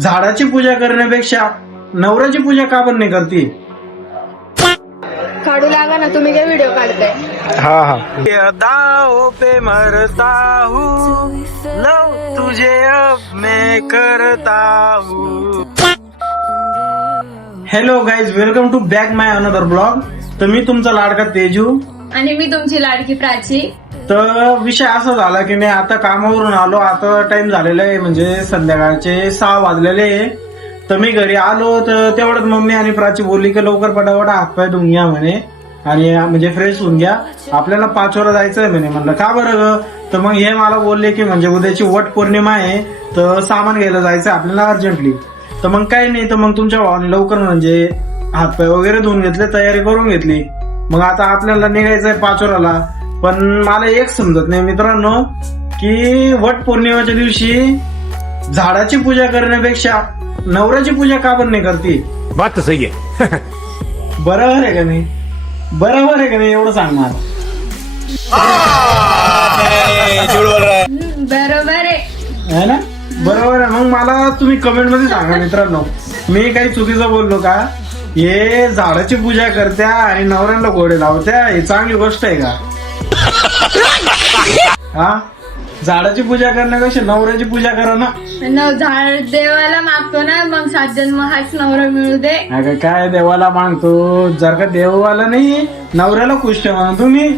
झाडाची पूजा करण्यापेक्षा नवऱ्याची पूजा का पण नाही करते? काढू लागा ना, तुम्ही काय व्हिडिओ काढताय? हा हा दाव पे मरता हूँ लव तुझे अब मैं करता हूँ. Hello guys, welcome to back my another blog. तर मी तुमचा लाडका तेजू आणि मी तुमची लाडकी प्राची. तर विषय असा झाला की नाही, आता कामावरून आलो, आता टाइम झालेला आहे, म्हणजे संध्याकाळचे 6 वाजलेले आहे. तर मी घरी आलो तर तेवढ्यात मम्मी आणि प्राची बोलली की लवकर पटापट हातपाय धुवून घ्या म्हणे, आणि म्हणजे फ्रेश होऊन घ्या, आपल्याला 5 जायचंय म्हणे. म्हणलं का बरं ग? तर मग हे मला बोलले की म्हणजे उद्याची वट पौर्णिमा आहे, तर सामान घ्यायला जायचं आपल्याला अर्जंटली. तर मग काही नाही, तर मग तुमच्या भावाने लवकर म्हणजे हातपाय वगैरे धुवून घेतले, तयारी करून घेतली. मग आता आपल्याला निघायचंय 5 पण मला एक समजत नाही मित्रांनो, की वट पौर्णिमेच्या दिवशी झाडाची पूजा करण्यापेक्षा नवऱ्याची पूजा का पण नाही करते? बात तो सही है. बरोबर आहे का नाही? बरोबर आहे का नाही? एवढं सांग मला. बरोबर आहे. है ना? बरोबर आहे. मग मला तुम्ही कमेंट मध्ये सांगा मित्रांनो, मी काही चुकीचं बोललो का? हे झाडाची पूजा करत्या आणि नवऱ्याला घोडे लावत्या, ही चांगली गोष्ट आहे का? हा, झाडाची पूजा करण्यापेक्षा नवऱ्याची पूजा करा ना. झाड देवाला मागतो ना, मग 7 जन्म हाच नवरा मिळू दे. अगं काय देवाला मागतो? जर का देवाला नाही, नवऱ्याला खुश ठेवा ना तुम्ही.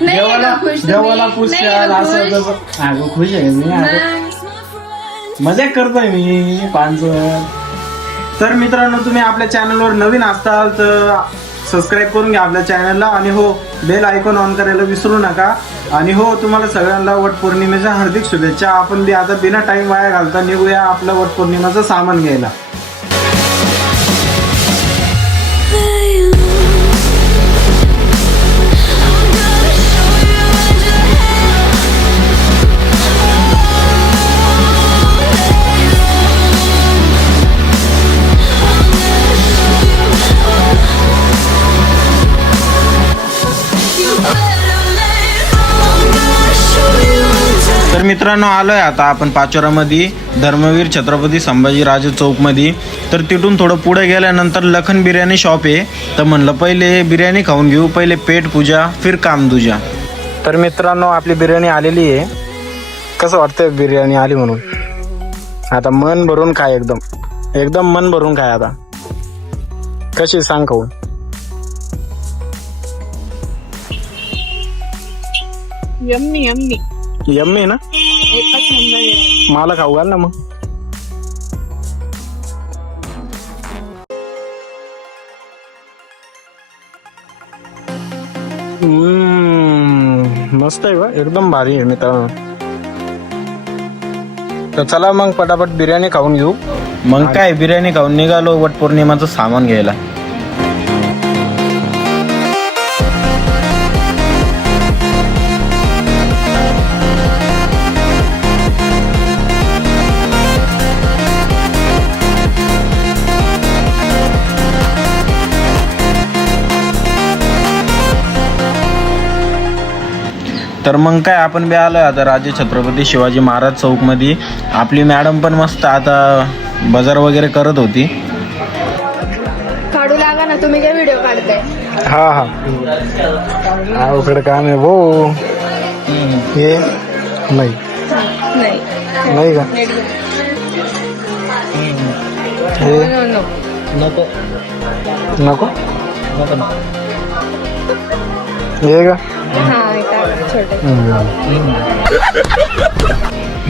नाही देवाला ग खुश तुम्ही. देवाला खुश नाही ठेवाल ग असं खुश. तसं. अगं खुश आहे मी, मजाक करतोय मी पांचर. तर मित्रांनो, तुम्ही आपल्या चॅनलवर नवीन असताल तर सबस्क्राईब करून घ्या आपल्या चॅनलला, आणि हो, बेल आयकॉन ऑन करायला विसरू नका. आणि हो, तुम्हाला सगळ्यांना वट पौर्णिमेच्या हार्दिक शुभेच्छा. आपण बी आता बिना टाइम वाया घालता निघूया आपलं वट पौर्णिमेचं सामान घ्यायला. तर मित्रांनो, आलोय आता आपण पाचोरामध्ये धर्मवीर छत्रपती संभाजीराजे चौकमध्ये. तर तिथून थोडं पुढे गेल्यानंतर लखन बिर्याणी शॉप आहे. तर म्हणलं पहिले बिर्याणी खाऊन घेऊ, पहिले पेट पूजा फिर काम दूजा. तर मित्रांनो, आपली बिर्याणी आलेली आहे. कसं वाटतंय बिर्याणी आली म्हणून? आता मन भरून खाय, एकदम एकदम मन भरून खाय. आता कशी सांग खाऊन? Yummy yummy. यम्मी ना? एकच नंबर आहे. मला खाऊ घाल ना मग. मस्त आहे बा, एकदम भारी आहे मित्रांनो. तर चला मग पटापट बिर्याणी खाऊन घेऊ. मग काय, बिर्याणी खाऊन निघालो वट पौर्णिमाचं सामान घ्यायला. तर मग काय, आपण बी आलोय आता राजे छत्रपती शिवाजी महाराज चौकमध्ये. आपली मॅडम पण मस्त आता बाजार वगैरे करत होती. काढू लागा ना, तुम्ही काय व्हिडिओ काढताय? हा हा, अवघड काम आहे भो हे. नाही नाही नाही का? हे नो. नको हे का?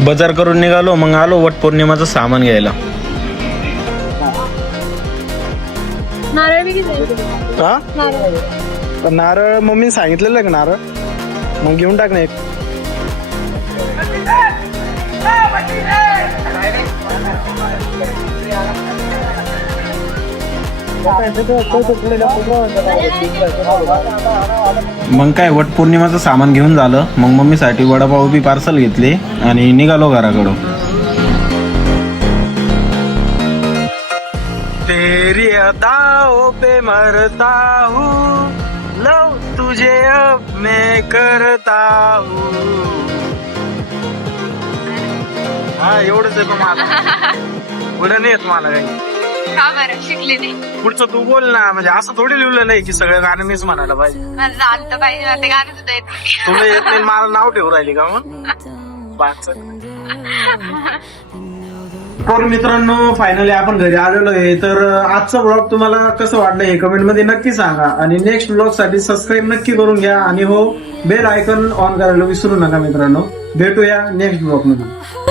बाजार करून निघालो, मग आलो वट पौर्णिमाचं सामान घ्यायला. नारळ बी किती? हा, नारळ नारळ मम्मीने सांगितलेलं का नारळ, मग घेऊन टाक ना एक. मग काय, वट पौर्णिमाचं सामान घेऊन झालं, मग मम्मीसाठी वडापाव बी पार्सल घेतले आणि निघालो घराकडं. तेरी अदाओं पे मरता हूँ, लव तुझे अब मैं करता हूँ. हा, एवढंच आहे पण मला. पुढे नाही येत मला काही. का बरं शिकले नाही? पुढचं तू बोल ना, म्हणजे असं थोडी लिहिलेलं आहे की सगळं गाणं मीच म्हणायला पाहिजे. मला आलं पाहिजे ते गाणं सुद्धा येत नाही. तुला येत नाही, मला नाव ठेवू राहिली का मग? तर मित्रांनो फायनली आपण घरी आलेलो आहे. तर आजचा ब्लॉग तुम्हाला कसं वाटलं हे कमेंट मध्ये नक्की सांगा आणि नेक्स्ट ब्लॉग साठी सबस्क्राईब नक्की करून घ्या आणि हो बेल आयकॉन ऑन करायला विसरू नका मित्रांनो. भेटूया नेक्स्ट ब्लॉग मध्ये.